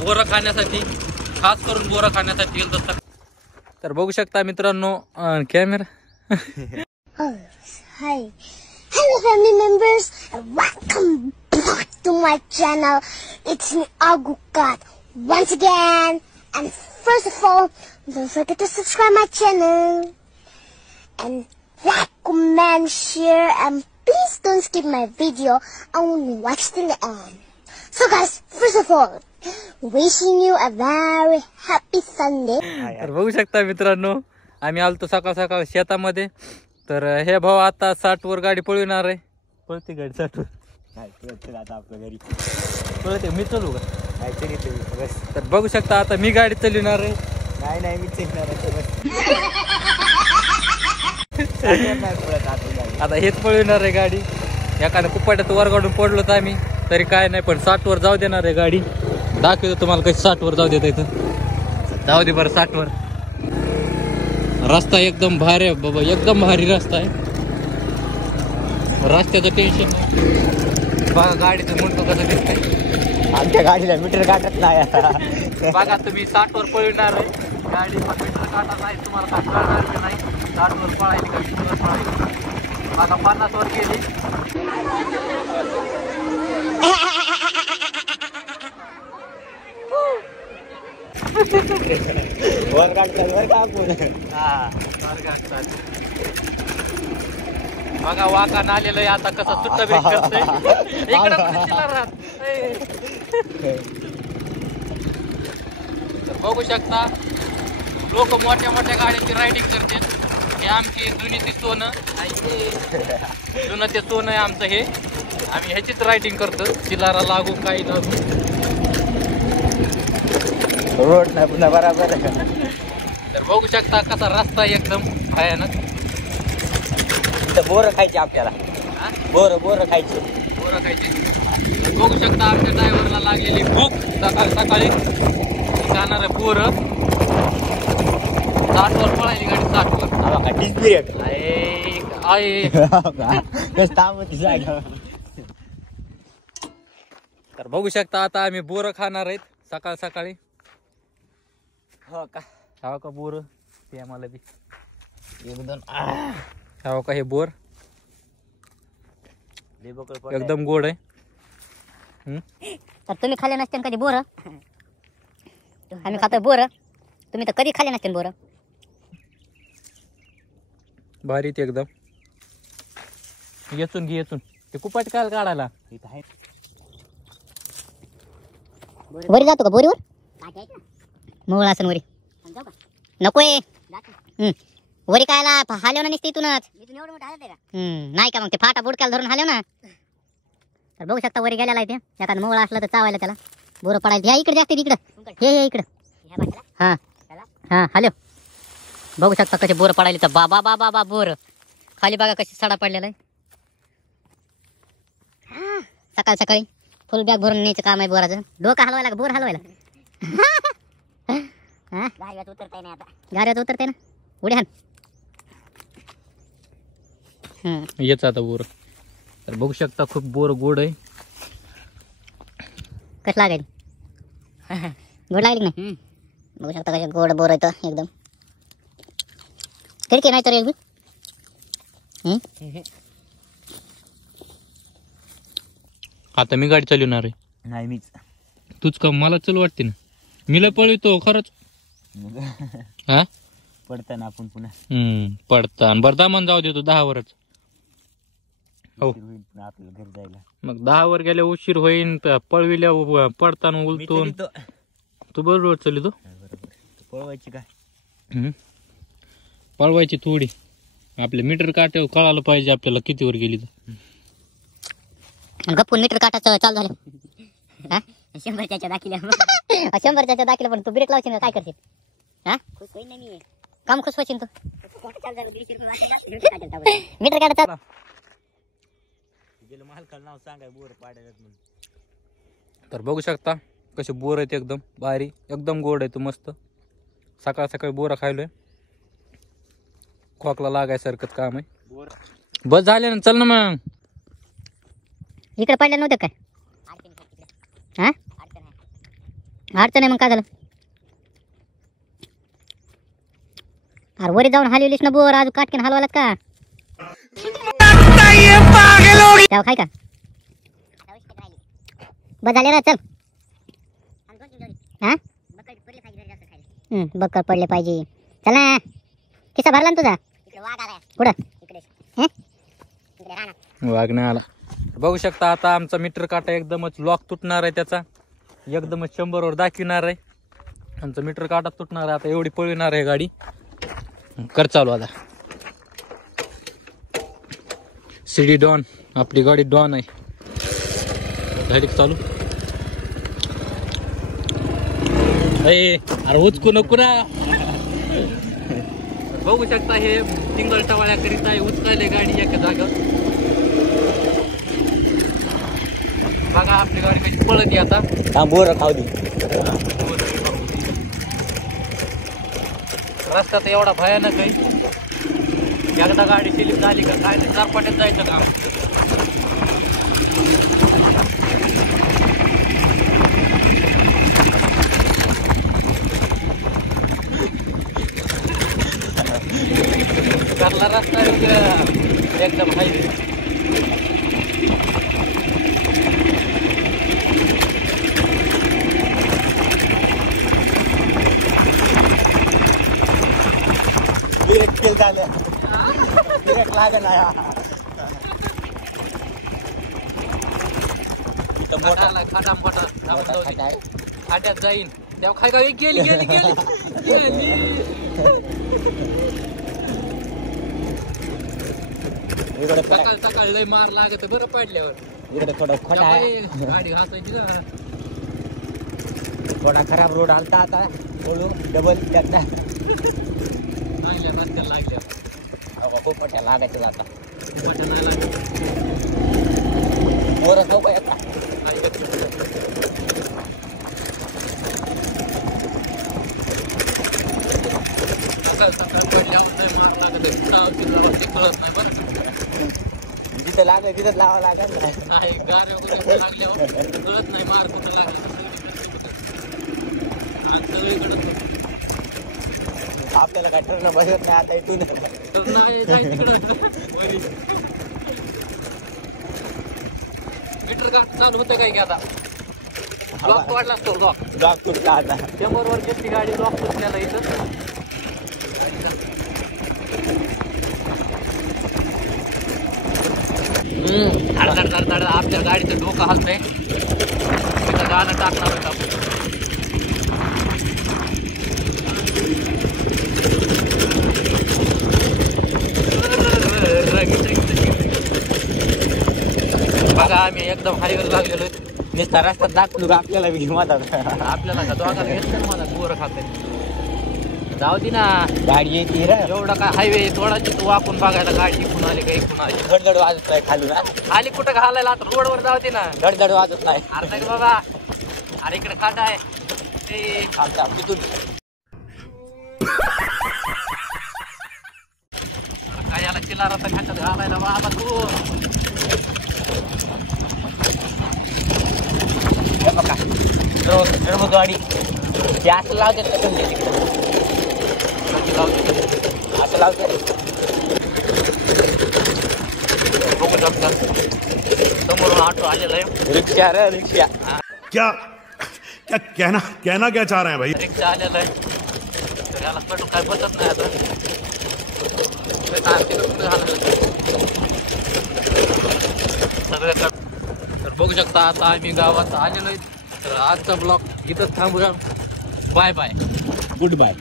बोरं खाण्यासाठी, खास करून बोरं खाण्यासाठी गेलो तर बघू शकता मित्रांनो camera. Hi. Hello family members and welcome back to my channel. It's me Agukat once again, and first of all, don't forget to subscribe my channel and like, comment, share, and please don't skip my video. Only watch till the end. So guys, first of all, wishing you a very happy Sunday. तर बघू शकता मित्रांनो आम्ही आलतो सकाळ सकाळ शेतामध्ये. तर हे भाऊ आता 60 वर गाडी पळविणार आहे. पळते गाडी 60 वर. नाही पळते आता आपल्या घरी. पळते मी चालू का? नाही तरी ते बस. तर बघू शकता आता मी गाडी चालविणार आहे. नाही नाही मी चालणार आहे बस. आता हेच पळविणार आहे गाडी. एखाद्या कुपाट्यात वरगाडून पडलो तर आम्ही तरी काय नाही, पण 60 वर जाऊ देणार आहे गाडी. दाखवतो तुम्हाला कशी 60 वर जाऊ देत इथं. जाऊ दे बरं 60 वर. रस्ता एकदम भारी आहे बाबा, एकदम भारी रस्ता आहे. रस्त्याचं टेन्शन नाही. बघा गाडीचं म्हणतो कसं दिसतंय. आमच्या गाडीला मीटर काटत नाही आता. बघा तुम्ही 60 वर पळविणार आहे गाडी, पण मीटर काटत नाही. तुम्हाला काय कळणार की नाही 60 वर पळायची का 20 वर पळायची. आता 50 वर गेली. वर काढतात वर कापून. बघा वाकान आलेलं आहे आता कसं सुट्टा ब्रेक करतंय. इकडे पण चिल्लर राहत. बघू शकता लोक मोठ्या मोठ्या गाड्यांची रायडिंग करतात. हे आमची जुनी ती सोनं आणि जुनं ते सोनं आहे आमचं. हे आम्ही ह्याचीच रायडिंग करतो, चिल्लारा लागू काही लागू. रोड नाही पुन्हा बराबर. तर बघू शकता कसा रस्ता एकदम भयानक. बोरं खायचे आपल्याला. बोरं खायचे. बोरं खायचे. बघू शकता आमच्या ड्रायव्हरला लागलेली भूक. सकाळी सकाळी जाणार आहे बोरं. 60 वर पळायली गाडी 60 वर. डिस्पिरियट आहे. तर बघू शकता आता आम्ही बोरं खाणार आहेत सकाळ सकाळी. हो का? खाव का बोर? ते आम्हाला बी एक दोन खाव का हे बोर. एकदम गोड आहे. तर तुम्ही खाल्ले नसते कधी बोर. आम्ही खातोय बोर. तुम्ही तर कधी खाल्ले नसते बोर. भारी ते एकदम. येचून घे येचून. ते कुपाट काय काढायला वरी जातो का बोरीवर? मोळ असन वरी नकोय. वरी कायला हालव ना निसते इथूनच. नाही का मग ते फाटा बुडक्याला धरून हालव ना. तर बघू शकता वरी गेलेला आहे ते. एखादा मोळ असला तर चावायला त्याला बोर पडायला. ह्या इकडे जास्त इकडं. हे इकडं. हा हा हालव. बघू शकता कसे बोर पडायला. तर बाबा बाबा बाबा बोर खाली बघा कशी सडा पडलेला आहे. सकाळ सकाळी फुल बॅग भरून न्यायचं काम आहे बोराचं. डोकं हलवायला बोर हलवायला. गाड्यात उतरते ना उड्या. येच आता बोर. तर बघू शकता खूप बोर गोड आहे. कसं लागेल? गोड लागेल नाही? बघू शकता कसे गोड बोर येतं एकदम. खिडकी नाही तर एक बी. आता मी गाडी चालवणार आहे. नाही मीच. तूच का? मला चल वाटते ना. मीला पळवितो खरंच. हा पडताना आपण पुन्हा पडता बरं दामन जाऊ देतो 10 वरच. हो आपल्याला घरी जायला. मग 10 वर गेल्या उशीर होईन. पळविल्या पडताना उलतो. तू बरोबर चालली तो. पळवायची काय? पळवायची थोडी. आपल्या मीटर काट्यावर कळालं पाहिजे आपल्याला किती वर गेली तर. गप्पून मीटर काटायचं चालू झालं. 100च्या दाखिल्या. 100च्या दाखिल्या. पण तू ब्रेक लावशील काय करशील? हा खुश होईन नाही. काम खुश होशील तू. मीटर काढा. मालकाला नाव सांगाय बोर पाडायला म्हणून. तर बघू शकता कसे बोर आहेत एकदम भारी. एकदम गोड आहे. मस्त सकाळ सकाळी बोर खायलोय. खोकला लागायसारखंच काम आहे. बस झाले ना. चल ना मग. इकडे पडल्या नव्हत्या काय? हा अडचण आहे मग काय झालं? अरे वरी जाऊन हलवलीस ना बोर, अजून काटकीन हलवालात का? त्याव खाय का? बस झाले ना, चल. हा बक्कर पडले पाहिजे. चल ना, किस्सा भरला ना तुझा? कुठं? वाघ नाही आला. बघू शकता आता आमचा मीटर काटा एकदमच लॉक तुटणार आहे, त्याचा एकदमच 100 वर दाखविणार आहे. आमचा मीटर काटा तुटणार आहे आता, एवढी पळविणार आहे गाडी. कर चालू आता. सिडी डॉन, आपली गाडी डॉन आहे. डायरेक्ट चालू. अरे उचकू नको ना. बघू शकता हे सिंगल टवाळ्या करीत आहे, उचकायले गाडी एका जागेवर. बघा आपली गाडी कशी पळत आता. बोर खाऊ दे. रस्ता तर एवढा भयानक आहे, एकदा गाडी स्लिप झाली का काय नाही, 4 पाट्यात जायचं काम. करला रस्ता एकदम हायवे. खाट्यात जाईन तेव्हा खाय का गेली गेली गेली सकाळ सकाळ लय मार लागत बरं पडल्यावर. इकडे थोडा खोटा आहे, गाडी घासायची का? थोडा खराब रोड आलता आता, बोलू डबल टाकता. चांगल्या रस्त्याला लागल्या, खूप मोठ्या लागायचं आता. मोठ्या नाही लागल्या. बोर खाऊ का आता? सकाळ सकाळ पडल्यावर लय मार लागत कळत नाही बरं. जिथं लागेल तिथं लावा लागेल. नाही गार वगैरे लागल्यावर कळत नाही मार कुठं लागली. सगळीकडे आपल्याला काय ठरणं बसत नाही आता इथून. नाही नाही तिकडं मीटर का चालू होतं काय की आता? लॉक वाढला असतो लॉक तुटला आता. 100 वर घेतली गाडी, लॉक तुटल्याला इथं. धड धड धड आपल्या गाडीचं डोकं हलतंय. तिथं गाणं टाकणार होतं आपण. बघा आम्ही एकदम हायवेवर लागलेलो. नुसता रस्ता दाखवलो आपल्याला बी घेऊन आपल्याला का दोघांना घेतलं मला बोर खाते. जाऊ दे ना, गाडी येते रे. एवढा काय हायवे थोडाची तू वाकून बघायला गाडी इकून आली का इकून आली. धडधड वाजत नाही खाली ना. खाली कुठं घालायला आता रोडवर जाऊ दे ना. धडधड वाजत नाही. अरे नाही बाबा, अरे इकडे खाट आहे ते आमच्या तिथून काय याला चिलार आता खाटात घालायला बाबा तू. बघा सर्व गाडी ते असं लावतात का तुमच्या तिकडे? असं लावतात. बघू शकता समोरून ऑटो आलेला आहे. रिक्षा रे रिक्षा. क्या क्या कहना क्या चाह रहे हैं भाई? रिक्षा आलेला आहे. तर याला पेट्रोल काय बसत नाही आता. सगळ्या तर बघू शकता आता आम्ही गावात आलेलो आहे. तर आजचा ब्लॉग इथंच थांबूया. Bye bye. Good bye.